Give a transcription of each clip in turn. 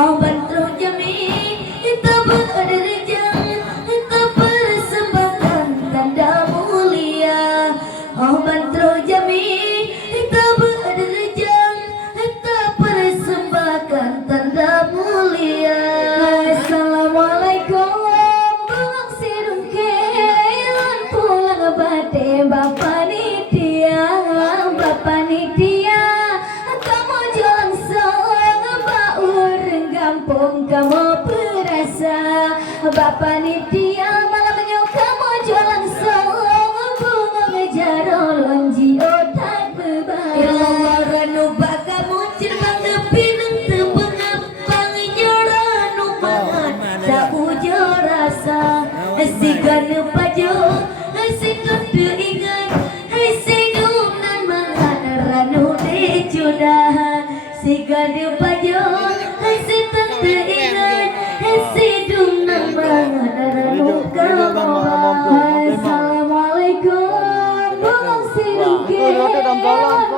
Obat roh jami kita berderajat, kita persembahkan tanda mulia. Obat roh jami kita berderajat, kita persembahkan tanda mulia. Assalamualaikum bang sirungke lan pulang bate bapak nitia, bapak nitia kamu jalan sang baur kampung kamu perasa. Bapak nitia malamnya kamu jalan sang bunga ngejaro lonji otak beban. Ilah ranu bakamu cerbang pinang tembang abang nyoranu banget tak ujo rasa. Sigan pajo sigan teringat sigum nan mangan ranu dicudah. Sigan pajo sigan teringat sidum nan mangan ranu kawan. Assalamualaikum bang sirungke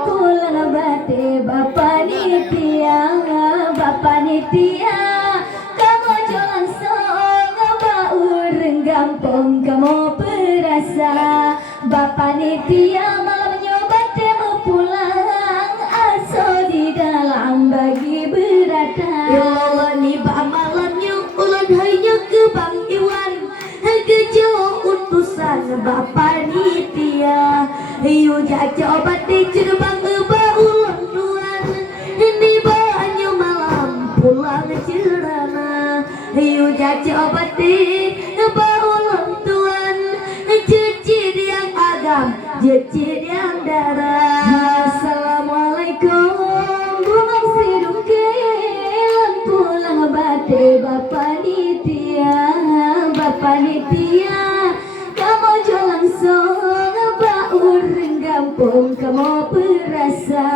pulang bate bapak nitia, bapak nitia kamu jalan song baur gampung kamu perasa. Bapak nitia malamnya bate mau pulang aso di dalam bagi berata. Ya Allah ni ba malamnya ulan hanya ke Bang Iwan kejo utusan bapak nitia. Yu jaja obat di cerbang ba ulang tuan ini banyu malam pulang cerana. Yu jaja obat di ba ulang tuan cicir yang agam cicir yang darah. Assalamualaikum bang sirungke pulang bate bapak nitia, bapak nitia kamu jalan song baur gampung kamu perasa.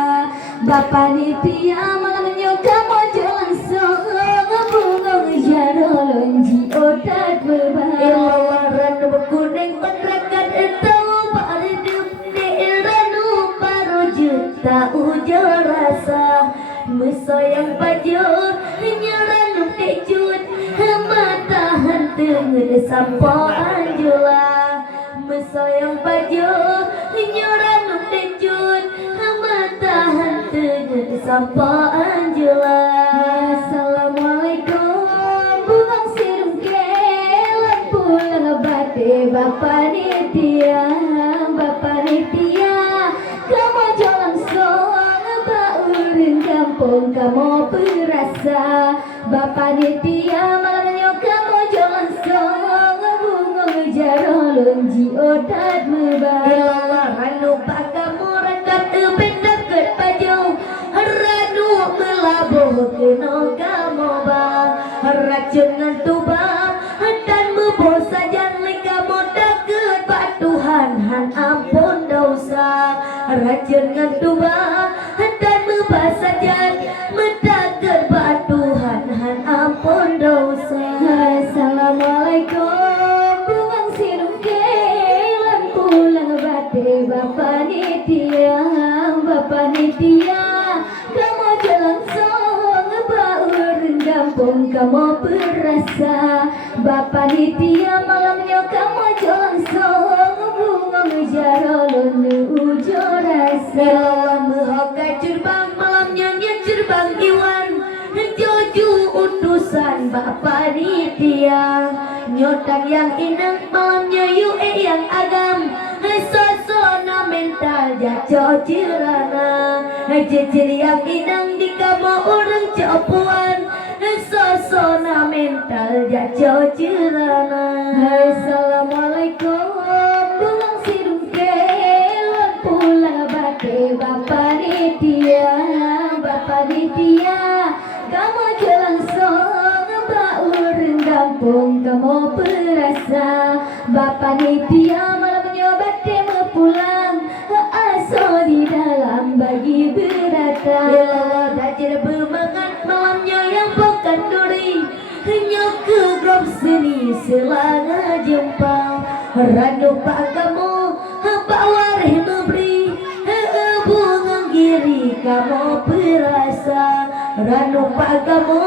Bapak nitia malamnya kamu jalan song bunga jaro lonji otak beban. Ilawaran berkuning masyarakat etau paredup daeranu baru juta ujo rasa. Mesoyang pajur nyeranu tecut mata henteng sampo anjula. Mesoyang pajur nyeranu tecut mata henteng sampo anjula. Assalamualaikum bang sirungke lan pulang bate bapak nitia, bapak nitia kamu jalan song baur kampung kamu perasa. Bapak nitia malamnya kamu jalan song bunga jaro lonji otak mebah. Ilah ranu bakamu rakat bendak ke pajau ranu melabuh kena kamu bang racunan tuba dan meboh sajan kamu deket pak Tuhan han ampun dosa. Racunan tuba dan meboh sajan mendaket pak Tuhan han ampun dosa. Assalamualaikum bang sirungke lan pulang bate bapak nitia, bapak nitia kamu jalan song baur gampung kamu perasa. Bapak nitia malamnya kamu jalan song bunga jaro londe ujo rasa. Mehoka cerbang malamnya dia cerbang Iwan joju utusan bapak nitia. Nyotak yang inang malamnya yue yang agam sosona mental jaco cirana. Cicir yang inang di kamu orang copuan sosona mental jaco cirana. Assalamualaikum pulang sirungke lan pulang bate bapak nitia, bapak nitia kamu jalan song baur kampung kamu perasa. Bapak nitia malamnya bate mau pulang aso di dalam bagi berata. Ilah dajir bermangat malamnya yang bukan duri hanya ke grup seni selana jumpa. Ranu pak kamu bawareh memberi bunga giri kamu perasa. Ranu pak kamu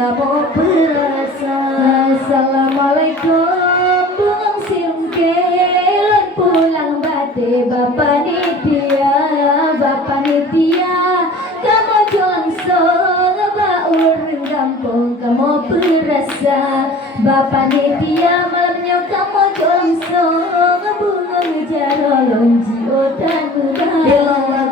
kamu perasa. Assalamualaikum bungang sirungke lan pulang bate Bapak Nitya, Bapak Nitya kamu jongsong baur kampung kamu perasa. Bapak Nitya malamnya kamu jongsong bunga jaro lonji otan berbagah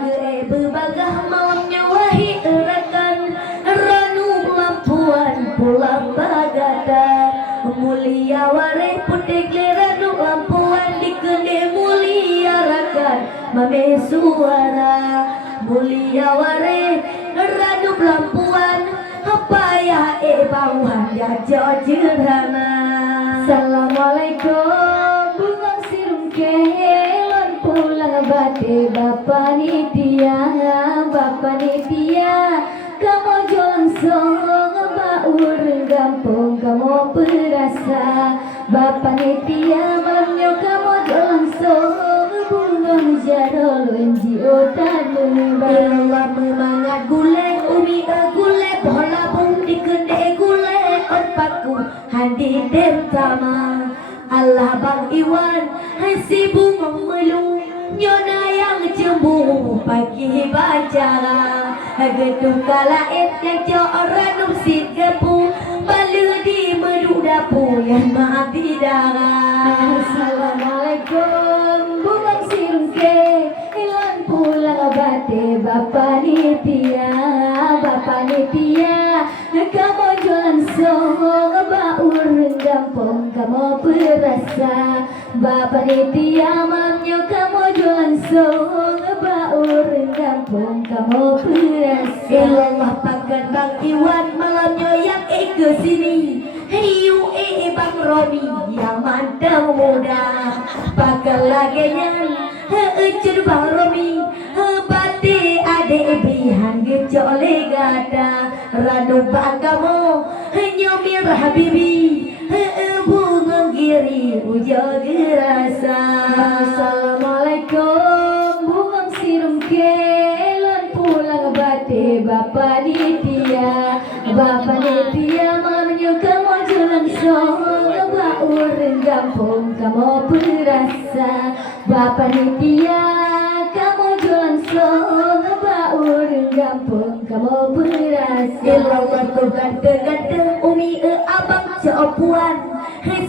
berbagah malamnya wahai rekan ranu lampuan pulang bagada mulia warai putih ranu lampuan dikene mulia rakan mame suara mulia warai ranu lampuan apa ya bawah ya jojirana. Assalamualaikum bungang sirungke lan pulang bate Bapak Nitya, Bapak Nitya kamu jongsong baur kampung kamu perasa. Bapak Nitya malamnya kamu jongsong bungang jaro lonji otan berbagah memangat gule umi gule bola bung dikende gule otpaku handi dem tama Allah Bang Iwan si bunga melu nyona yang cembu pagi bacara gedung kalaet yang orang nusit gepu balu di medu dapu yang mati darah. Assalamualaikum bungang sirungke ilan pulang bate Bapak Nitya, Bapak Nitya kamu jualan song baur kampung kamu perasa. Bapak Nitya malamnya kamu jualan song baur kampung kamu perasa. Ilallah pakan Bang Iwan malamnya yang ke sini hiu Bang Romi yang mantap muda pakai laginya ecur Bang Romi bate ade bihan gecole gada radu bakamu nyomir habibi bunga giri ujo dirasa. Assalamualaikum bungang sirungke lan pulang bate Bapak Nitya, Bapak Nitya malamnya kamu jualan song baur kampung kamu perasa. Bapak Nitya kamu jualan song baur kampung kamu perasa. Ilallah ganteng-ganteng umi abang copuan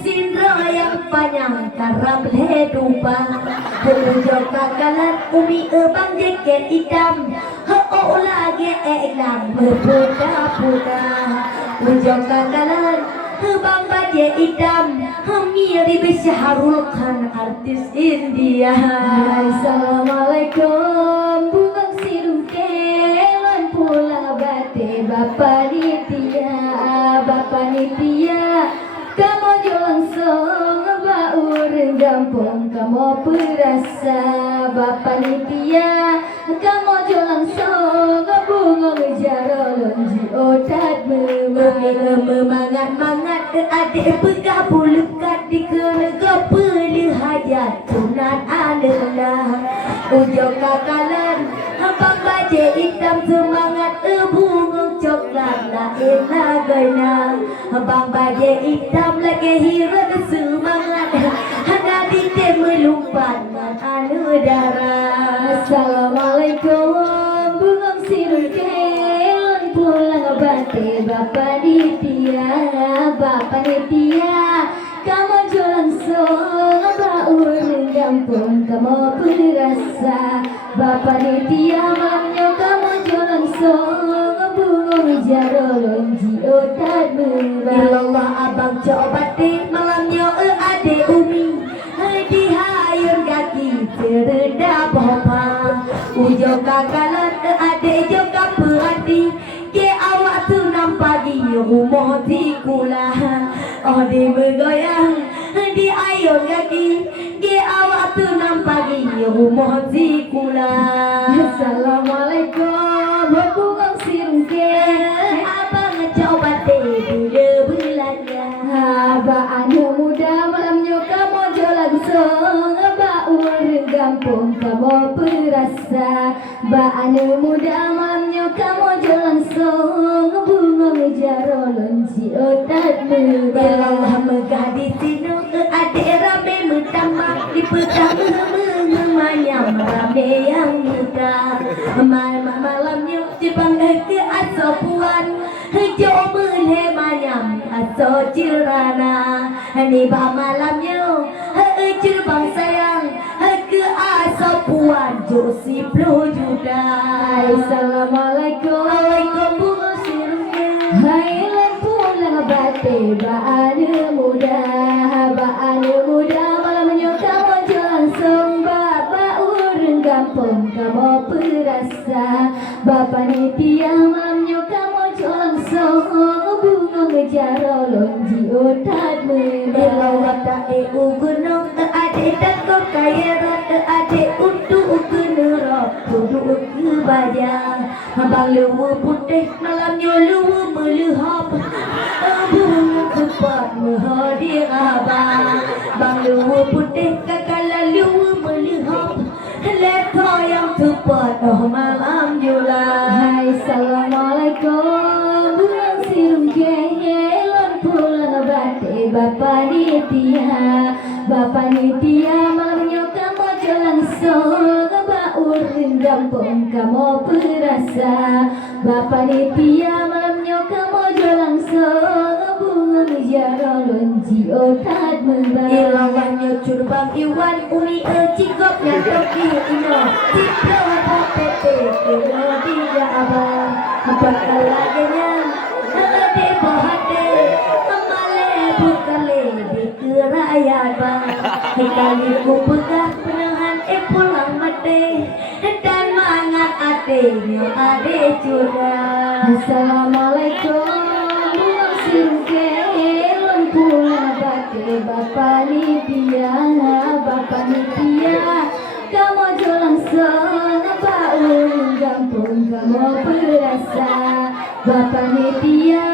sindra yang panjang karam ledupan penunjuk kakalan umi bang jeket hitam lagi elang berpuda-puda penunjuk kakalan bang baje hitam mirip Syahrul Khan artis India. Assalamualaikum bungang sirungke lan pulang bate Bapak Nitya, Bapak Nitya kamu jongsong baur kampung kamu perasa. Bapak Nitya kamu jongsong bunga jaro lonji otat memangat-mangat adik pegah bulukat dikena pelih hajat sunat adalah ujung kakalan abang baje hitam semangat bunga coklat lain lagana abang baje hitam lagi hirat semangat hana ditem melumpat anu darah. Assalamualaikum bungang sirungke lan pulang bate Bapak Nitya, Bapak Nitya kamu jualan song baur kampung kamu perasa. Bapak Nitya malamnya kamu jualan song bunga jaro lonji otat berbagah. Ilallah abang coba deh malamnya ade umi di hayun kaki cerda bapa ujo kakalan ade juga perhati ke awak tu nampagi rumah tikula di bergoyang di ayun kaki ke awak tu nampagi rumah tikula. Assalamualaikum bungang sirungke abang coba deh bila belanja abang muda malamnya kamu jualan song baur kampung kamu perasa. Baan muda malamnya kamu jualan song bunga jaro มือเราmegah di sini adik rame pertama di pertama memanyam rame yang muda malamnya Jepang ke asopuan hijau manyam aso cirana ni malamnya Jepang sayang ke asopuan josi juda. Assalamualaikum Waalaikumsalam. Hai pulang batik baanu muda malamnya kamu langsung bapak urang kampung kamu perasa bapak nitia malamnya kamu langsung bunga ngejaro lonji otak merah gunung adik dan kau kaya adik untuk generok duduk ke bajang abang luwu putih malamnya luwu melihap bunga cepat menghadir abang bang luwu putih kakala luwu melihap lekor yang cepat malam julai. Assalamualaikum bulan sirum gelon pulang batik bapak nitia malamnya kamu langsung baur kampung kamu perasa bapak nitia malamnya kamu langsung bunga mejara lonji otak membara ilawannya curbang iwan umi cikop toki ino cipro pepe kira tiga abang apa kalaganya di bohate amale bukale di kerayaan bang kali ku pegang penahan pulang mati dan mangat adenya ade juga. Assalamualaikum buang singkelon pulang batik bapak nitia kamu langsung baur kampung kamu perasa bapak nitia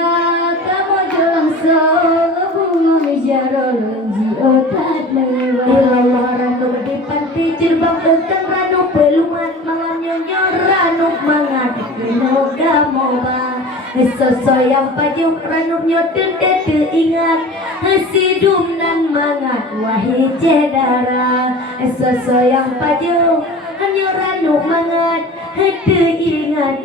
kamu langsung bunga mejaro lonji otak mewah ilawaran di pantai Jerbang tentang ranu peluman malamnya nyoranu mangat kino kamu bang soso yang paju ranupnya tidak teringat sidum dan mangat wahai cedara soso yang paju hanya ranuk mangat teringat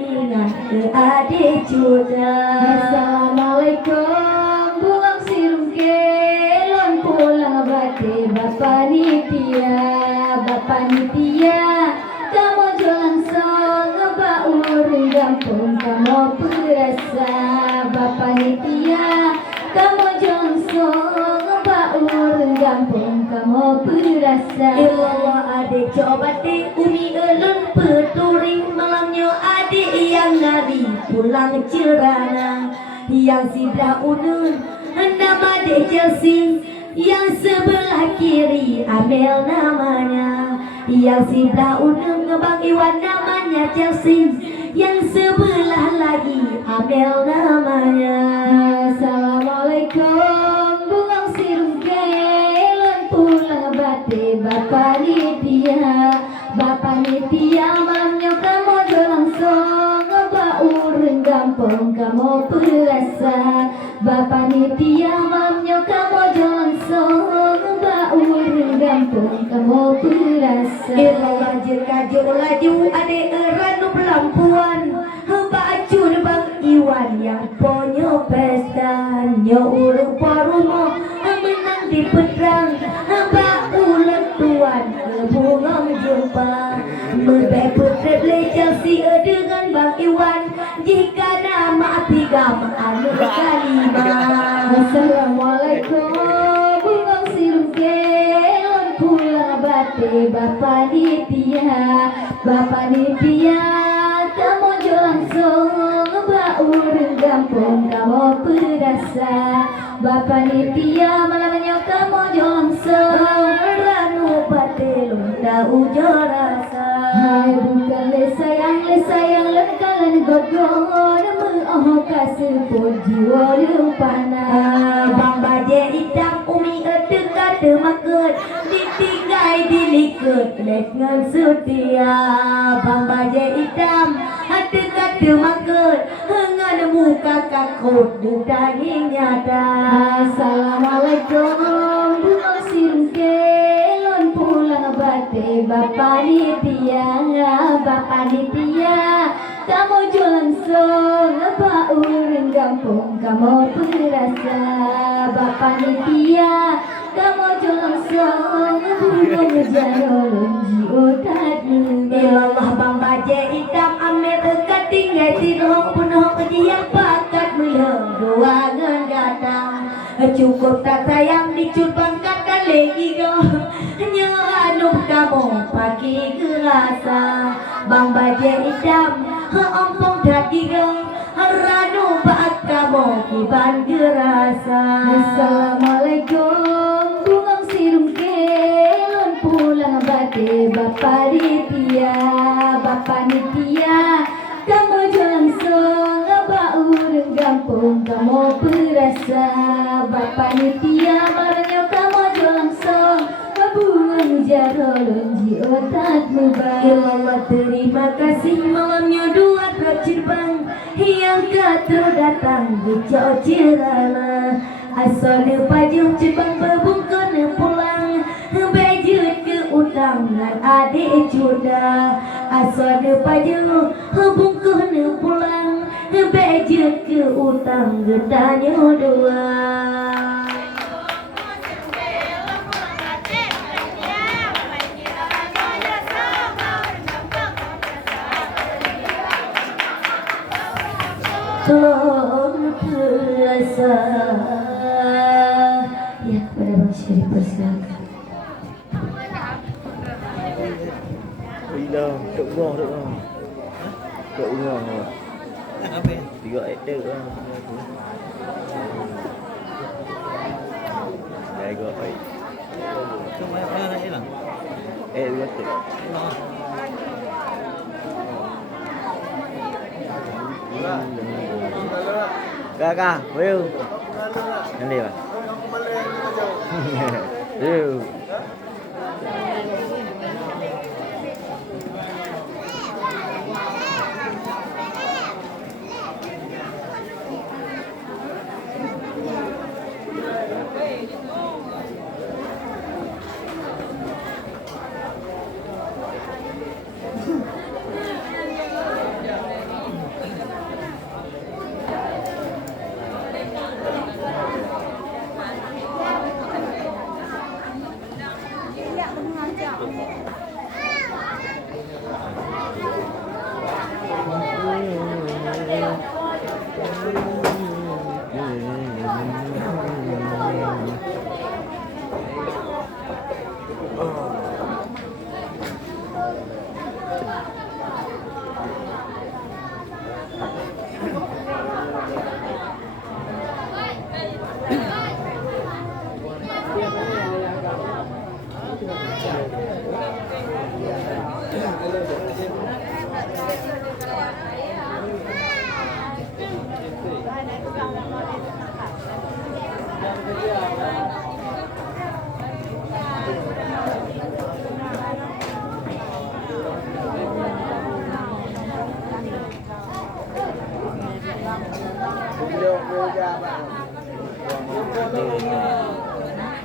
ke adik juga. Assalamualaikum buang sirum kelon pulang batik bapak nitia kamu langsung baur kampung kamu perasa bapak nitia kamu langsung baur kampung kamu perasa ilallah adik coba di umi elon peturing malamnya adik yang nari pulang cerana yang siblah unun nama adik Chelsea yang sebelah kiri Amel namanya yang sebelah unung Bang Iwan namanya Chelsea yang sebelah lagi Amel namanya. Assalamualaikum buang sirum kelon pulang batik bapak nitia malamnya kamu langsung baur kampung kamu perasa bapak nitia malamnya kamu langsung baur kampung kamu perasa ilawajir kaju laju adik ranu pelampuan baju bang Iwan yang ponyo pesta nyo rumah menang di pedang ulet tuan bunga jumpa berbebut Chelsea dengan bang Iwan jika nama tiga anu kalimah. Assalamualaikum buang sirum kelon pulang batik bapak nitia kamu langsung baur kampung kamu perasa bapak nitia malamnya kamu langsung ranu batelung tahu jorasa. Hai bukan le sayang lekalan godon mengoh kasih pun jiwa lupana bang baje hitam umi dekat demakut ditinggai dilikut dengan setia bang baje hitam dekat demakut dengan muka takut ditagih nyata. Assalamualaikum bunga sirungke lon pulang bate Bapak Nitia kamu jualan song apa urang kampung kamu perasa Bapak Nitia kamu jualan song bunga jalan otak Ilallah bang baje hitam amir ketinggai tirong penuh kejiak bakat meleng dua datang cukup tak sayang dicut bangkat dan lagi go hanya anu kamu pagi kerasa bang baje hitam ompong tadi go ranu baat kamu kiban kerasa. Assalamualaikum bungang sirungke lon pulang bate Bapak Nitia kamu jualan song apa urang kampung kamu perasa Bapak Nitia marahnya kamu jualan song bungang jarolon ji otakmu bang. Ilallah terima kasih malamnya dua cirbang yang kata datang di cirana asal pajung cibang berbungkun pulang bejut ke utang dan adik cuda asal pajung bungkun pulang bejut ke utang getanya dua. Terasa ya kepada Bang Syarif persilakan. Hilang, tak ngah. Tak ngah. Apa ya? 3 ekor lah. Dah go baik. Cuma mana hilang? Dua tek. Kakak, Will. Nanti Pak. Will.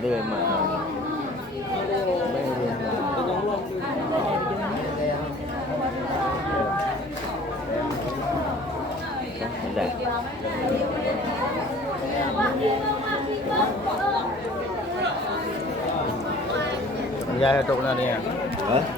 Đưa mà Dài trộn là nè. hả?